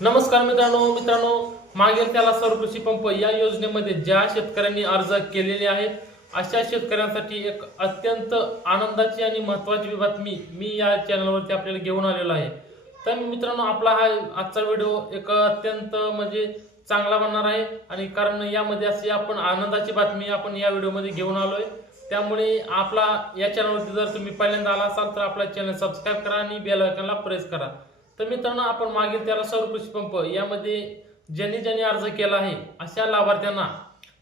नमस्कार मित्रांनो मागेल त्याला सौर कृषी पंप या योजनेमध्ये ज्या शेतकऱ्यांनी अर्ज केलेले आहेत अशा शेतकऱ्यांसाठी एक अत्यंत आनंदाची आणि महत्त्वाची बातमी मी या चॅनलवरती आपल्याला घेऊन आलेलो आहे। तर मित्रांनो आपला हा आजचा व्हिडिओ एक अत्यंत चांगला बनणार आहे आणि कारण यामध्ये अशी आपण आनंदाची बातमी आपण या व्हिडिओमध्ये घेऊन आलोय। त्यामुळे आपला या चॅनलवरती जर तुम्ही पहिल्यांदा आला असाल तर आपला चॅनल सबस्क्राइब करा आणि बेल आयकॉनला प्रेस करा। तर मित्रांनो आपण मागील त्याला सौर कृषी पंप यामध्ये ज्यांनी अर्ज केला आहे अशा लाभार्थ्यांना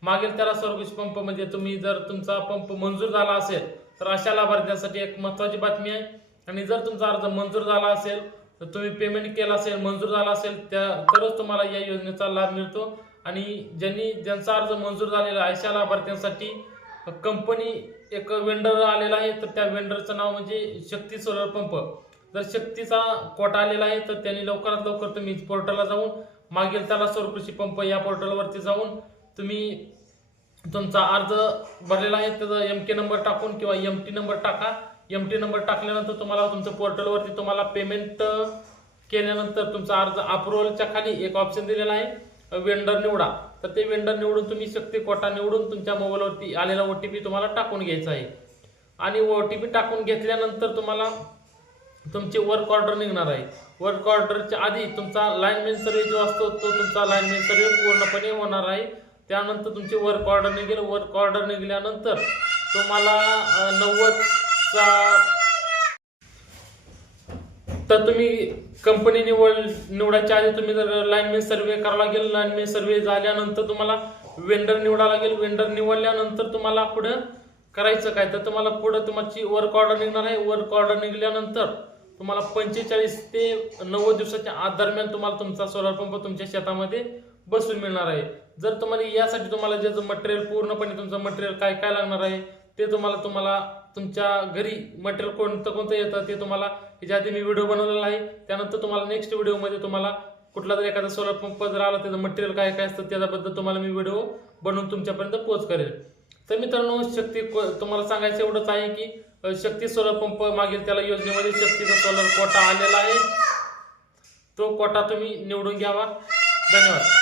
मागील त्याला सौर कृषी पंप म्हणजे तुम्ही जर तुमचा पंप मंजूर झाला असेल तर अशा लाभार्थ्यांसाठी एक महत्त्वाची बातमी आहे। आणि जर तुमचा अर्ज मंजूर झाला असेल तर तुम्ही पेमेंट केला असेल मंजूर झाला असेल तरच तुम्हाला या योजनेचा लाभ मिळतो। आणि ज्यांचा अर्ज मंजूर झालेला आहे अशा लाभार्थ्यांसाठी कंपनी एक वेंडर आलेला आहे तर त्या वेंडरचं नाव म्हणजे शक्ती सोलर पंप। जर शक्तीचा कोटा आलेला आहे तर त्यांनी लवकरात लवकर तुम्ही पोर्टलला जाऊन मागील त्याला सौर कृषी पंप या पोर्टलवरती जाऊन तुम्ही तुमचा अर्ज भरलेला आहे त्याचा एमके नंबर टाकून किंवा एमटी नंबर टाका। एमटी नंबर टाकल्यानंतर तुम्हाला तुमच्या पोर्टलवरती तुम्हाला पेमेंट केल्यानंतर तुमचा अर्ज अप्रूव्हलच्या खाली एक ऑप्शन दिलेला आहे वेंडर निवडा। तर ते वेंडर निवडून तुम्ही शक्ती कोटा निवडून तुमच्या मोबाईलवरती आलेला ओटीपी तुम्हाला टाकून घ्यायचा आहे। आणि ओटीपी टाकून घेतल्यानंतर तुम्हाला तुमची वर्क ऑर्डर निघणार आहे। वर्क ऑर्डरच्या आधी तुमचा लाईनमॅन सर्वे जो असतो तो तुमचा लाईनमॅन सर्वे पूर्णपणे होणार आहे। त्यानंतर तुमची वर्क ऑर्डर निघेल। वर्क ऑर्डर निघाल्यानंतर तुम्हाला 90चा तर तुम्ही कंपनी निवडायच्या आधी तुम्ही जर लाईनमॅन सर्वे करावा लागेल। लाईनमॅन सर्वे झाल्यानंतर तुम्हाला वेंडर निवडावा लागेल। वेंडर निवडल्यानंतर तुम्हाला पुढे करायचं काय तर तुम्हाला पुढे तुमची वर्क ऑर्डर निघणार आहे। वर्क ऑर्डर निघाल्यानंतर तुम्हाला 45 ते 90 दिवसाच्या दरम्यान तुम्हाला तुमचा सोलर पंप तुमच्या शेतामध्ये बसून मिळणार आहे। जर तुम्हाला यासाठी तुम्हाला ज्याचं मटेरियल पूर्णपणे तुमचं मटेरियल काय काय लागणार आहे ते तुम्हाला तुमच्या घरी मटेरियल कोणतं येतं ते तुम्हाला याच्या आधी मी व्हिडिओ बनवलेला आहे। त्यानंतर तुम्हाला नेक्स्ट व्हिडिओमध्ये तुम्हाला कुठला जर एखादा सोलर पंप जर आला त्याचं मटेरियल काय काय असतं त्याच्याबद्दल तुम्हाला मी व्हिडिओ बनवून तुमच्यापर्यंत पोहोच करेल। तर मित्रांनो तुम्हाला सांगायचं एवढंच आहे की शक्ती सोलर पंप मागील त्याला योजनेमध्ये शक्तीचा सोलर कोटा आलेला आहे तो कोटा तुम्ही निवडून घ्यावा। धन्यवाद।